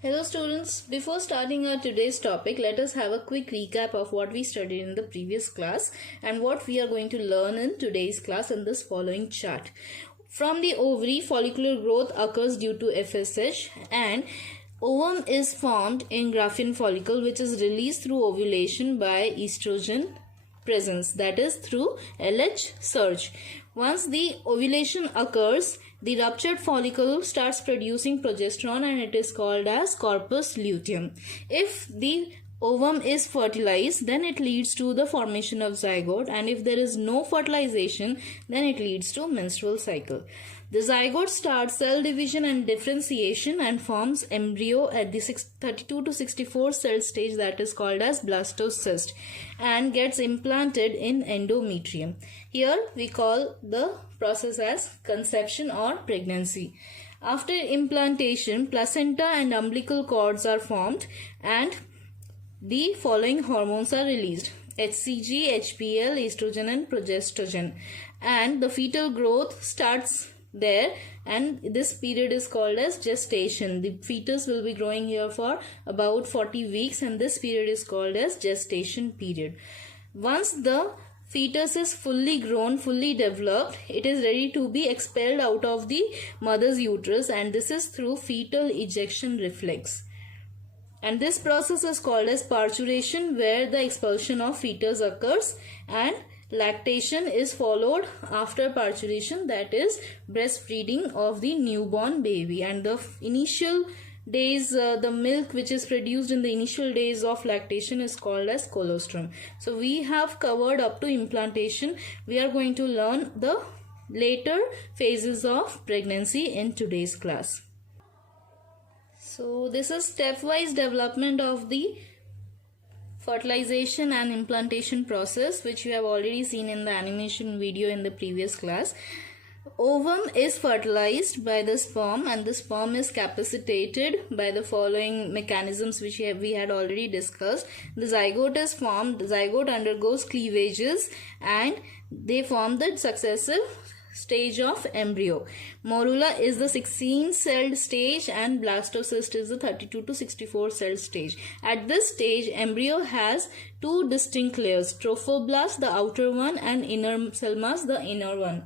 Hello students, before starting our today's topic, let us have a quick recap of what we studied in the previous class and what we are going to learn in today's class in this following chart. From the ovary, follicular growth occurs due to FSH and ovum is formed in Graafian follicle which is released through ovulation by estrogen presence, that is through LH surge. Once the ovulation occurs, the ruptured follicle starts producing progesterone and it is called as corpus luteum. If the ovum is fertilized, then it leads to the formation of zygote, and if there is no fertilization, then it leads to menstrual cycle. The zygote starts cell division and differentiation and forms embryo at the 32 to 64 cell stage, that is called as blastocyst, and gets implanted in endometrium. Here we call the process as conception or pregnancy. After implantation, placenta and umbilical cords are formed and the following hormones are released: HCG, HPL, estrogen and progesterone, and the fetal growth starts there, and this period is called as gestation. The fetus will be growing here for about 40 weeks and this period is called as gestation period. Once the fetus is fully grown, fully developed, it is ready to be expelled out of the mother's uterus, and this is through fetal ejection reflex. And this process is called as parturition, where the expulsion of fetus occurs, and lactation is followed after parturition, that is breastfeeding of the newborn baby. And the initial days, the milk which is produced in the initial days of lactation is called as colostrum. So we have covered up to implantation. We are going to learn the later phases of pregnancy in today's class. So this is stepwise development of the fertilization and implantation process, which you have already seen in the animation video in the previous class. Ovum is fertilized by the sperm and the sperm is capacitated by the following mechanisms which we had already discussed. The zygote is formed. The zygote undergoes cleavages and they form the successive stage of embryo. Morula is the 16-celled stage and blastocyst is the 32 to 64 cell stage. At this stage, embryo has two distinct layers: trophoblast, the outer one, and inner cell mass, the inner one.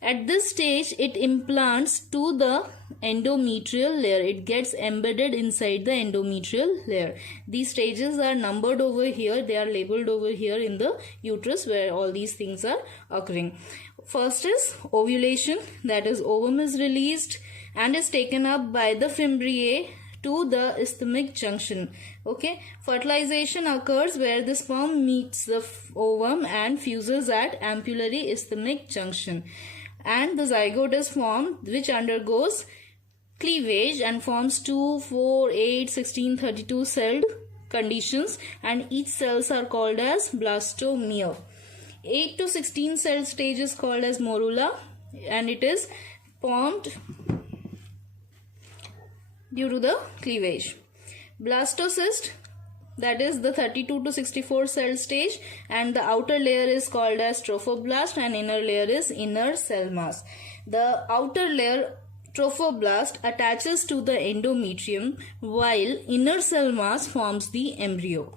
At this stage, it implants to the endometrial layer. It gets embedded inside the endometrial layer. These stages are numbered over here. They are labeled over here in the uterus where all these things are occurring. First is ovulation, that is ovum is released and is taken up by the fimbriae to the isthmic junction. Okay, fertilization occurs where the sperm meets the ovum and fuses at ampullary isthmic junction, and the zygote is formed which undergoes cleavage and forms 2, 4, 8, 16, 32 celled conditions, and each cells are called as blastomere. 8 to 16 cell stage is called as morula and it is formed due to the cleavage. Blastocyst, that is the 32 to 64 cell stage, and the outer layer is called as trophoblast and inner layer is inner cell mass. The outer layer, trophoblast, attaches to the endometrium while inner cell mass forms the embryo.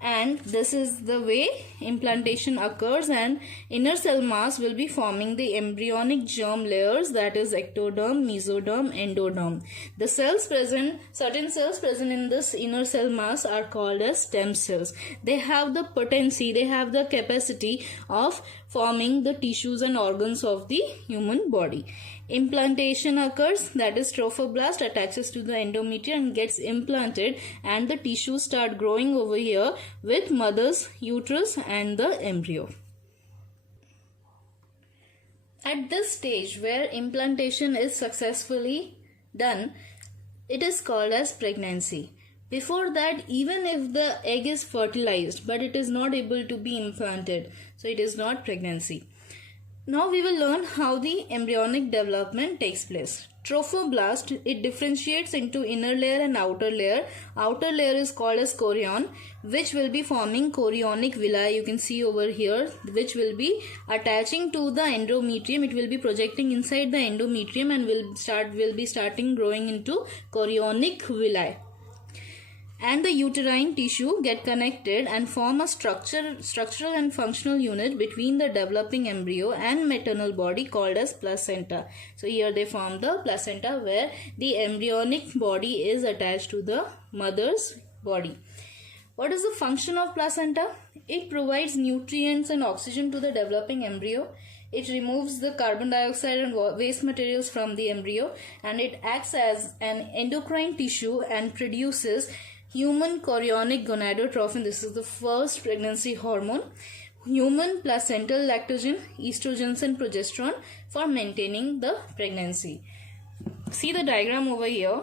And this is the way implantation occurs, and inner cell mass will be forming the embryonic germ layers, that is ectoderm, mesoderm, endoderm. The cells present, certain cells present in this inner cell mass are called as stem cells. They have the potency, they have the capacity of forming the tissues and organs of the human body. Implantation occurs, that is trophoblast attaches to the endometrium and gets implanted, and the tissues start growing over here with mother's uterus and the embryo. At this stage where implantation is successfully done, it is called as pregnancy. Before that, even if the egg is fertilized but it is not able to be implanted, so it is not pregnancy. Now we will learn how the embryonic development takes place. Trophoblast, it differentiates into inner layer and outer layer. Outer layer is called as chorion, which will be forming chorionic villi. You can see over here, which will be attaching to the endometrium. It will be projecting inside the endometrium and will be starting growing into chorionic villi. And the uterine tissue get connected and form a structural and functional unit between the developing embryo and maternal body called as placenta. So here they form the placenta, where the embryonic body is attached to the mother's body. What is the function of placenta? It provides nutrients and oxygen to the developing embryo. It removes the carbon dioxide and waste materials from the embryo, and it acts as an endocrine tissue and produces human chorionic gonadotrophin. This is the first pregnancy hormone. Human placental lactogen, estrogens and progesterone for maintaining the pregnancy. See the diagram over here.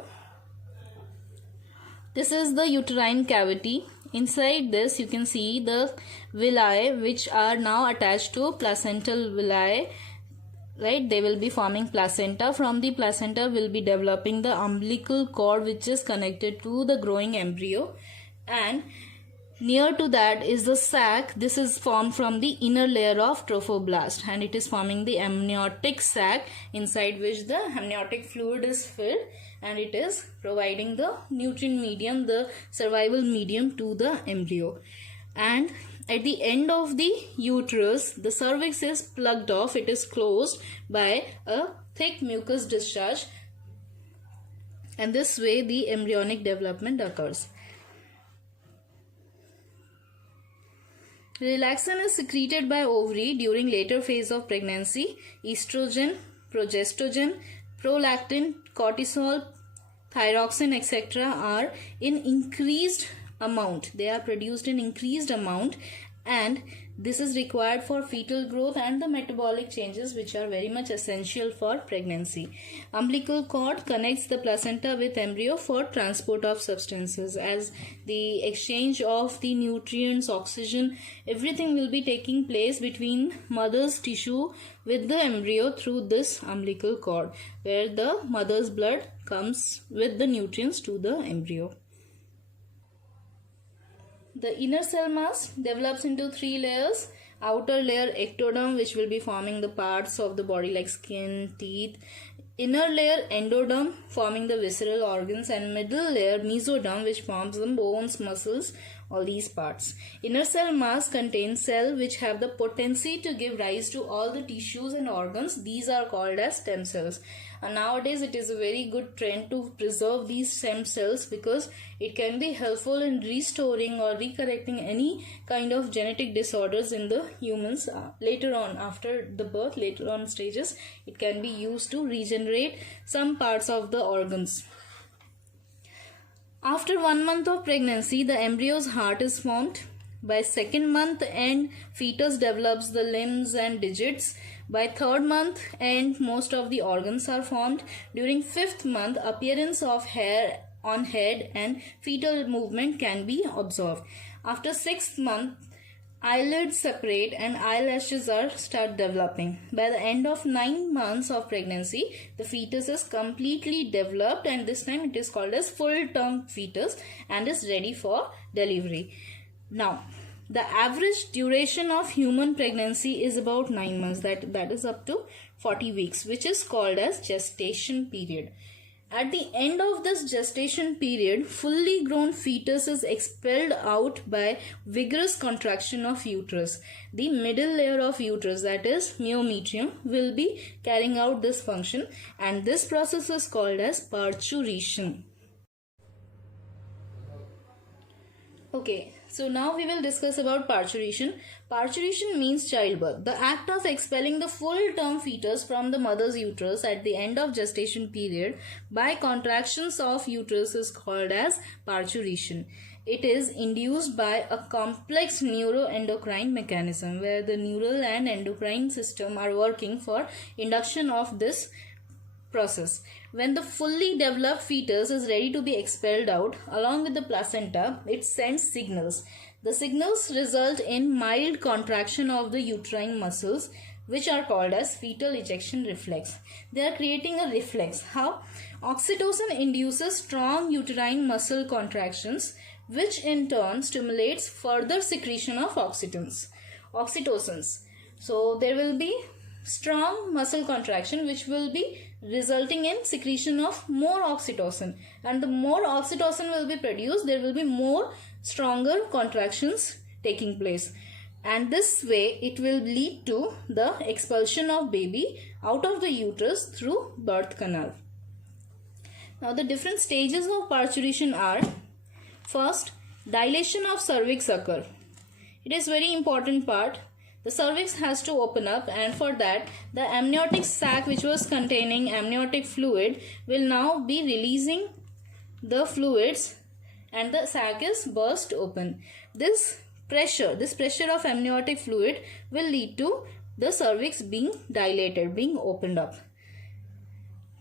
This is the uterine cavity. Inside this you can see the villi, which are now attached to placental villi. Right, they will be forming placenta. From the placenta will be developing the umbilical cord, which is connected to the growing embryo, and near to that is the sac. This is formed from the inner layer of trophoblast, and it is forming the amniotic sac, inside which the amniotic fluid is filled, and it is providing the nutrient medium, the survival medium to the embryo. And at the end of the uterus, the cervix is plugged off. It is closed by a thick mucus discharge, and this way the embryonic development occurs. Relaxin is secreted by ovary during later phase of pregnancy. Estrogen, progestogen, prolactin, cortisol, thyroxine, etc. are in increased amount. They are produced in increased amount, and this is required for fetal growth and the metabolic changes, which are very much essential for pregnancy. Umbilical cord connects the placenta with embryo for transport of substances. As the exchange of the nutrients, oxygen, everything will be taking place between mother's tissue with the embryo through this umbilical cord, where the mother's blood comes with the nutrients to the embryo. The inner cell mass develops into 3 layers. Outer layer ectoderm, which will be forming the parts of the body like skin, teeth. Inner layer endoderm, forming the visceral organs, and middle layer mesoderm, which forms the bones, muscles, all these parts. Inner cell mass contains cells which have the potency to give rise to all the tissues and organs. These are called as stem cells. And nowadays it is a very good trend to preserve these stem cells, because it can be helpful in restoring or recorrecting any kind of genetic disorders in the humans later on, after the birth, later on stages. It can be used to regenerate some parts of the organs. After 1 month of pregnancy, the embryo's heart is formed. By 2nd month end, fetus develops the limbs and digits. By 3rd month end, most of the organs are formed. During 5th month, appearance of hair on head and fetal movement can be observed. After 6th month, eyelids separate and eyelashes start developing. By the end of 9 months of pregnancy, the fetus is completely developed, and this time it is called as full-term fetus and is ready for delivery. Now, the average duration of human pregnancy is about 9 months. That is up to 40 weeks, which is called as gestation period. At the end of this gestation period, fully grown fetus is expelled out by vigorous contraction of uterus. The middle layer of uterus, that is myometrium, will be carrying out this function, and this process is called as parturition. Okay, so now we will discuss about parturition. Parturition means childbirth. The act of expelling the full-term fetus from the mother's uterus at the end of gestation period by contractions of uterus is called as parturition. It is induced by a complex neuroendocrine mechanism, where the neural and endocrine system are working for induction of this process. When the fully developed fetus is ready to be expelled out, along with the placenta, it sends signals. The signals result in mild contraction of the uterine muscles, which are called as fetal ejection reflex. They are creating a reflex. How? Oxytocin induces strong uterine muscle contractions, which in turn stimulates further secretion of oxytocins. So there will be strong muscle contraction which will be resulting in secretion of more oxytocin, and the more oxytocin will be produced, there will be more stronger contractions taking place, and this way it will lead to the expulsion of baby out of the uterus through birth canal. Now the different stages of parturition are: first, dilation of cervix occur. It is very important part. The cervix has to open up, and for that the amniotic sac which was containing amniotic fluid will now be releasing the fluids and the sac is burst open. This pressure of amniotic fluid will lead to the cervix being dilated, being opened up.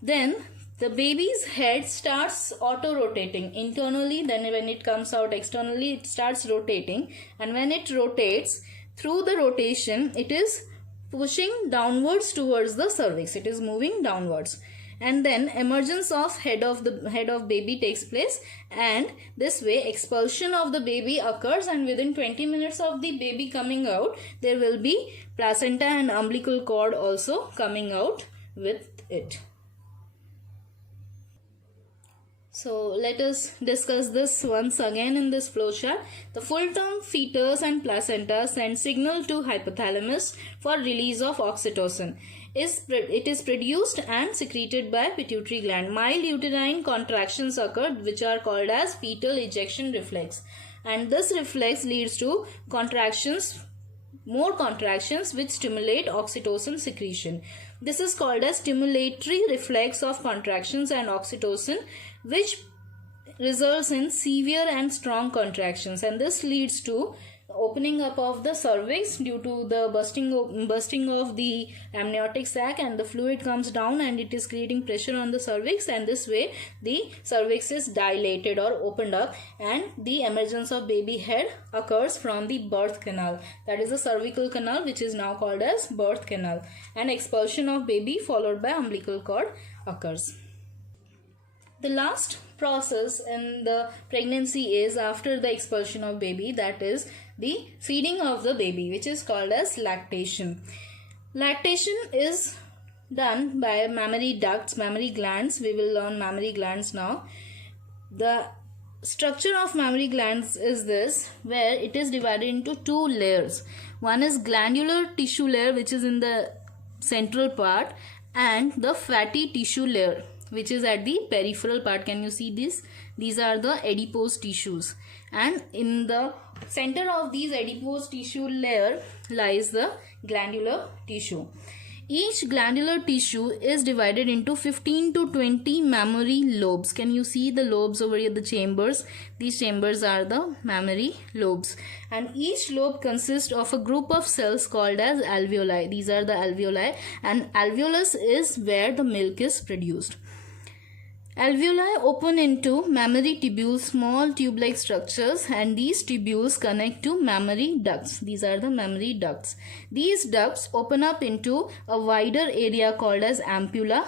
Then the baby's head starts auto-rotating internally, then when it comes out externally it starts rotating, and when it rotates, through the rotation it is pushing downwards towards the cervix, it is moving downwards, and then emergence of head of baby takes place, and this way expulsion of the baby occurs, and within 20 minutes of the baby coming out there will be placenta and umbilical cord also coming out with it. So let us discuss this once again in this flowchart. The full-term fetus and placenta send signal to hypothalamus for release of oxytocin. It is produced and secreted by pituitary gland. Mild uterine contractions occur, which are called as fetal ejection reflex, and this reflex leads to more contractions which stimulate oxytocin secretion. This is called as stimulatory reflex of contractions and oxytocin, which results in severe and strong contractions, and this leads to opening up of the cervix due to the bursting of the amniotic sac, and the fluid comes down and it is creating pressure on the cervix, and this way the cervix is dilated or opened up, and the emergence of baby head occurs from the birth canal, that is the cervical canal, which is now called as birth canal, and expulsion of baby followed by umbilical cord occurs. The last process in the pregnancy is after the expulsion of baby, that is the feeding of the baby, which is called as lactation. Lactation is done by mammary ducts, mammary glands. We will learn mammary glands now. The structure of mammary glands is this, where it is divided into two layers. One is glandular tissue layer, which is in the central part, and the fatty tissue layer, which is at the peripheral part. Can you see this? These are the adipose tissues, and in the center of these adipose tissue layer lies the glandular tissue. Each glandular tissue is divided into 15 to 20 mammary lobes. Can you see the lobes over here, the chambers? These chambers are the mammary lobes, and each lobe consists of a group of cells called as alveoli. These are the alveoli, and alveolus is where the milk is produced. Alveoli open into mammary tubules, small tube-like structures, and these tubules connect to mammary ducts. These are the mammary ducts. These ducts open up into a wider area called as ampulla,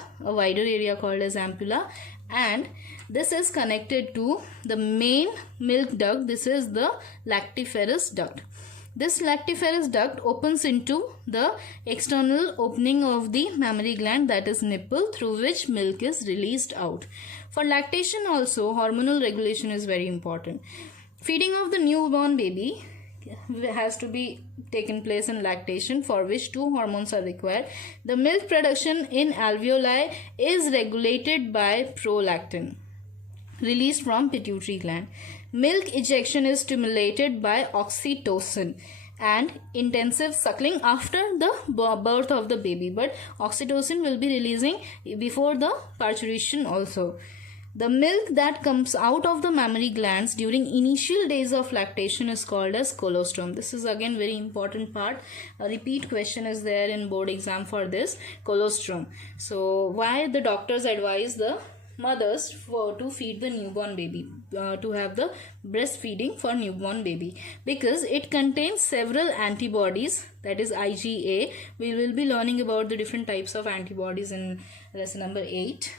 and this is connected to the main milk duct. This is the lactiferous duct. This lactiferous duct opens into the external opening of the mammary gland, that is nipple, through which milk is released out. For lactation also, hormonal regulation is very important. Feeding of the newborn baby has to be taken place in lactation, for which two hormones are required. The milk production in alveoli is regulated by prolactin, released from pituitary gland. Milk ejection is stimulated by oxytocin and intensive suckling after the birth of the baby, but oxytocin will be releasing before the parturition also. The milk that comes out of the mammary glands during initial days of lactation is called as colostrum. This is again very important part. A repeat question is there in board exam for this, colostrum. So why the doctors advise the mothers to feed the newborn baby, to have the breastfeeding for newborn baby, because it contains several antibodies, that is IgA. We will be learning about the different types of antibodies in lesson number 8.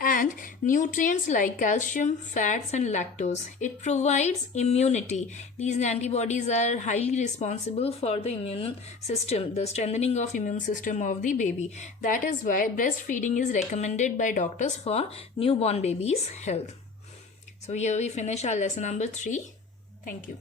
And nutrients like calcium, fats and lactose. It provides immunity. These antibodies are highly responsible for the immune system, the strengthening of immune system of the baby. That is why breastfeeding is recommended by doctors for newborn babies' health. So here we finish our lesson number 3. Thank you.